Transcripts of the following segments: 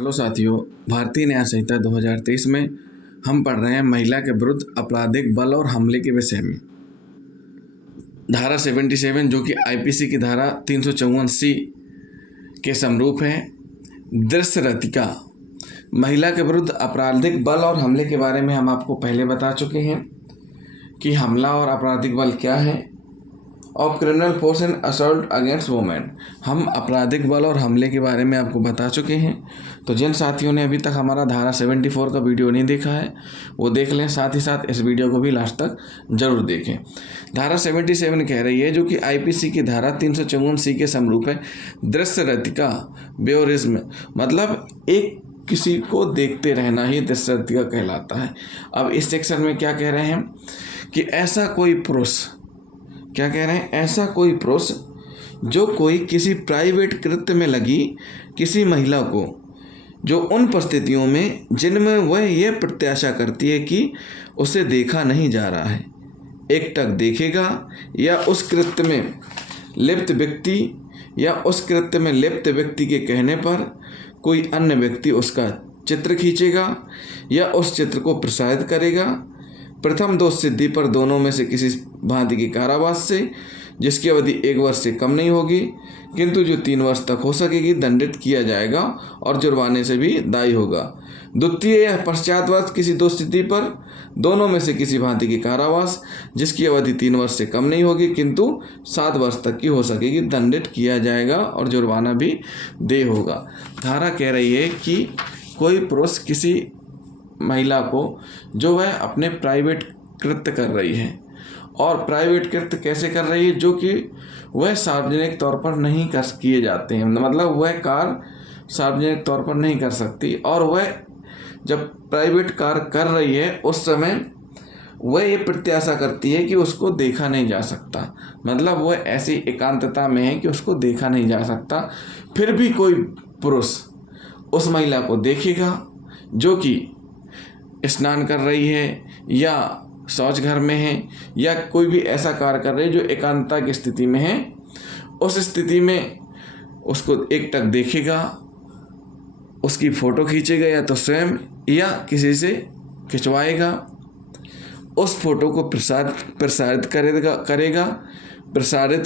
Hello साथियों, भारतीय न्याय संहिता 2023 में हम पढ़ रहे हैं महिला के विरुद्ध आपराधिक बल और हमले के विषय में। धारा 77 जो कि आईपीसी की धारा 354C के समरूप है। दृश्य रतिका महिला के विरुद्ध आपराधिक बल और हमले के बारे में हम आपको पहले बता चुके हैं कि हमला और आपराधिक बल क्या है। Of criminal force and assault against women, हम आपराधिक बल और हमले के बारे में आपको बता चुके हैं। तो जिन साथियों ने अभी तक हमारा धारा 74 का वीडियो नहीं देखा है वो देख लें, साथ ही साथ इस वीडियो को भी लास्ट तक जरूर देखें। धारा 77 कह रही है, जो कि आईपीसी की धारा 354C के समरूप है, दृश्य रतिका बेओरिज्म, मतलब एक किसी को देखते रहना ही दृश्य रतिका कहलाता है। अब इस सेक्शन में क्या कह रहे हैं कि ऐसा कोई पुरुष, क्या कह रहे हैं, ऐसा कोई पुरुष जो कोई किसी प्राइवेट कृत्य में लगी किसी महिला को, जो उन परिस्थितियों में जिनमें वह यह प्रत्याशा करती है कि उसे देखा नहीं जा रहा है, एकटक देखेगा या उस कृत्य में लिप्त व्यक्ति के कहने पर कोई अन्य व्यक्ति उसका चित्र खींचेगा या उस चित्र को प्रसारित करेगा, प्रथम दोष सिद्धि पर दोनों में से किसी भांति के कारावास से, जिसकी अवधि 1 वर्ष से कम नहीं होगी किंतु जो 3 वर्ष तक हो सकेगी, दंडित किया जाएगा और जुर्माने से भी दायी होगा। द्वितीय या पश्चात वर्ष किसी दोष सिद्धि पर दोनों में से किसी भांति के कारावास, जिसकी अवधि 3 वर्ष से कम नहीं होगी किंतु 7 वर्ष तक की हो सकेगी, दंडित किया जाएगा और जुर्माना भी देय होगा। धारा कह रही है कि कोई पुरुष किसी महिला को, जो वह अपने प्राइवेट कृत्य कर रही है, और प्राइवेट कृत्य कैसे कर रही है, जो कि वह सार्वजनिक तौर पर नहीं किए जाते हैं, मतलब वह कार्य सार्वजनिक तौर पर नहीं कर सकती, और वह जब प्राइवेट कार्य कर रही है उस समय वह ये प्रत्याशा करती है कि उसको देखा नहीं जा सकता, मतलब वह ऐसी एकांतता में है कि उसको देखा नहीं जा सकता। फिर भी कोई पुरुष उस महिला को देखेगा जो कि स्नान कर रही है या शौच घर में है या कोई भी ऐसा कार्य कर रही है जो एकांतता की स्थिति में है, उस स्थिति में उसको एकटक देखेगा, उसकी फ़ोटो खींचेगा या तो स्वयं या किसी से खिंचवाएगा, उस फोटो को प्रसारित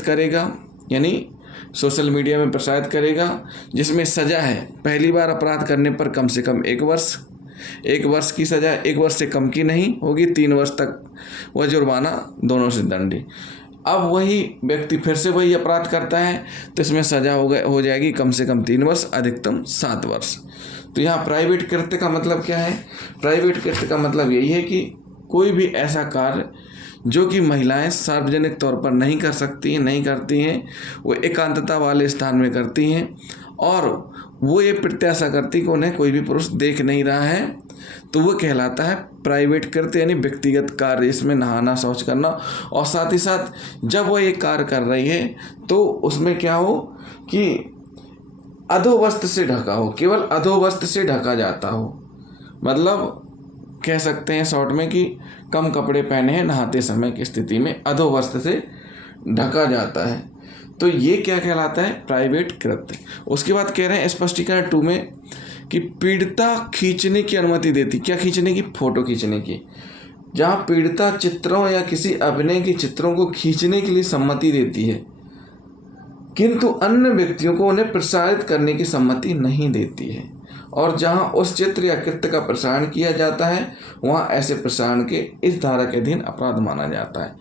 करेगा यानी सोशल मीडिया में प्रसारित करेगा, जिसमें सज़ा है पहली बार अपराध करने पर कम से कम 1 वर्ष की सज़ा, 1 वर्ष से कम की नहीं होगी, 3 वर्ष तक वह जुर्माना, दोनों से दंडी। अब वही व्यक्ति फिर से वही अपराध करता है तो इसमें सज़ा हो जाएगी कम से कम 3 वर्ष, अधिकतम 7 वर्ष। तो यहाँ प्राइवेट कृत्य का मतलब क्या है? प्राइवेट कृत्य का मतलब यही है कि कोई भी ऐसा कार्य जो कि महिलाएं सार्वजनिक तौर पर नहीं करती हैं, वो एकांतता वाले स्थान में करती हैं और वो ये प्रत्याशा करती कि उन्हें कोई भी पुरुष देख नहीं रहा है, तो वो कहलाता है प्राइवेट कृत्य यानी व्यक्तिगत कार्य। इसमें नहाना, शौच करना, और साथ ही साथ जब वो ये कार्य कर रही है तो उसमें क्या हो कि अधोवस्त्र से ढका हो, केवल अधोवस्त्र से ढका जाता हो, मतलब कह सकते हैं शॉर्ट में कि कम कपड़े पहने हैं, नहाते समय की स्थिति में अधोवस्त्र से ढका जाता है, तो ये क्या कहलाता है? प्राइवेट कृत्य। उसके बाद कह रहे हैं स्पष्टीकरण 2 में कि पीड़िता खींचने की अनुमति देती, क्या खींचने की? फोटो खींचने की। जहाँ पीड़िता चित्रों या किसी अभिनय के चित्रों को खींचने के लिए सम्मति देती है किंतु अन्य व्यक्तियों को उन्हें प्रसारित करने की सम्मति नहीं देती है, और जहां उस चित्र या कृत्य का प्रसारण किया जाता है वहां ऐसे प्रसारण के इस धारा के अधीन अपराध माना जाता है।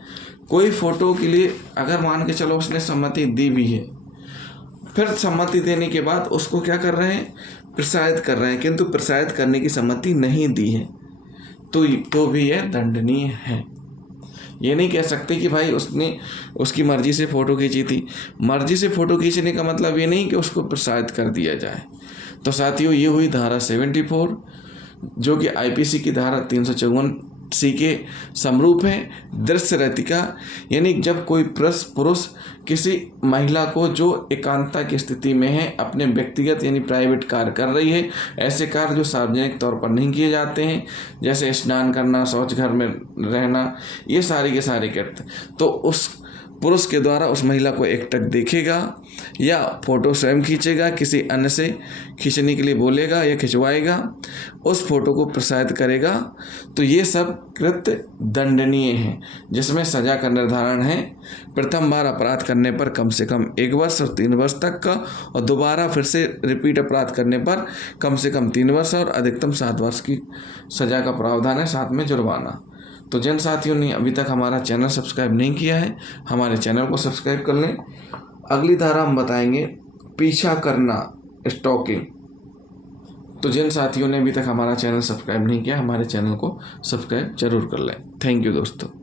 कोई फोटो के लिए अगर मान के चलो उसने सम्मति दी भी है, फिर सम्मति देने के बाद उसको क्या कर रहे हैं? प्रसारित कर रहे हैं, किंतु प्रसारित करने की सम्मति नहीं दी है तो भी यह दंडनीय है। ये नहीं कह सकते कि भाई उसने उसकी मर्जी से फ़ोटो खींची थी। मर्जी से फ़ोटो खींचने का मतलब ये नहीं कि उसको प्रसारित कर दिया जाए। तो साथियों, ये हुई धारा 74 जो कि आईपीसी की धारा 354C के समरूप है। दृश्य रतिका यानी जब कोई पुरुष किसी महिला को जो एकांतता की स्थिति में है, अपने व्यक्तिगत यानी प्राइवेट कार्य कर रही है, ऐसे कार्य जो सार्वजनिक तौर पर नहीं किए जाते हैं, जैसे स्नान करना, शौच घर में रहना, ये सारे के सारे कृत्य, तो उस पुरुष के द्वारा उस महिला को एकटक देखेगा या फोटो स्वयं खींचेगा, किसी अन्य से खींचने के लिए बोलेगा या खिंचवाएगा, उस फोटो को प्रसारित करेगा, तो ये सब कृत्य दंडनीय है, जिसमें सजा का निर्धारण है प्रथम बार अपराध करने पर कम से कम 1 वर्ष और 3 वर्ष तक का, और दोबारा फिर से रिपीट अपराध करने पर कम से कम 3 वर्ष और अधिकतम 7 वर्ष की सजा का प्रावधान है, साथ में जुर्माना। तो जिन साथियों ने अभी तक हमारा चैनल सब्सक्राइब नहीं किया है, हमारे चैनल को सब्सक्राइब कर लें। अगली धारा हम बताएंगे पीछा करना, स्टॉकिंग। तो जिन साथियों ने अभी तक हमारा चैनल सब्सक्राइब नहीं किया, हमारे चैनल को सब्सक्राइब जरूर कर लें। थैंक यू दोस्तों।